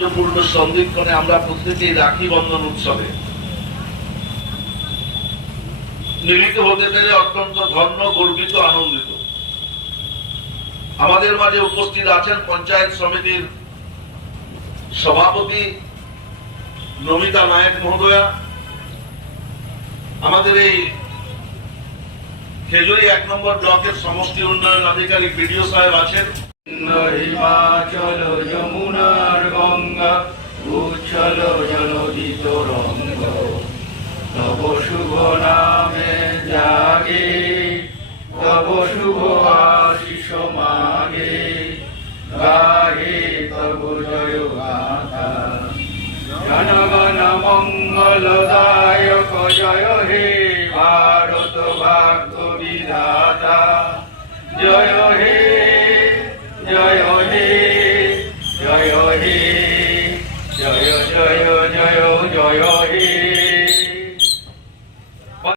গুরুত্বপূর্ণ সন্ধিক্ষণে আমরা প্রত্যেকেই রাখি বন্ধন উৎসবে। মিলিত হতে পেরে অত্যন্ত ধন্য, গর্বিত, আনন্দিত। আমাদের মাঝে উপস্থিত আছেন পঞ্চায়েত সমিতির সভাপতি নমিতা নায়ক মহোদয়া। আমাদের এই খেজুরি এক নম্বর ব্লকের সমষ্টি উন্নয়ন আধিকারিক বিডিও সাহেব আছেন। চলো জলোদিত রঙ্গ তব শুভ নামে জাগে তব শুভ আশিস মাগে গাহে তব জয় গাথা জনগণ মঙ্গলদায়ক জয় হে ভারত ভাগ্য বিধাতা জয় হে জয় হে জয় হে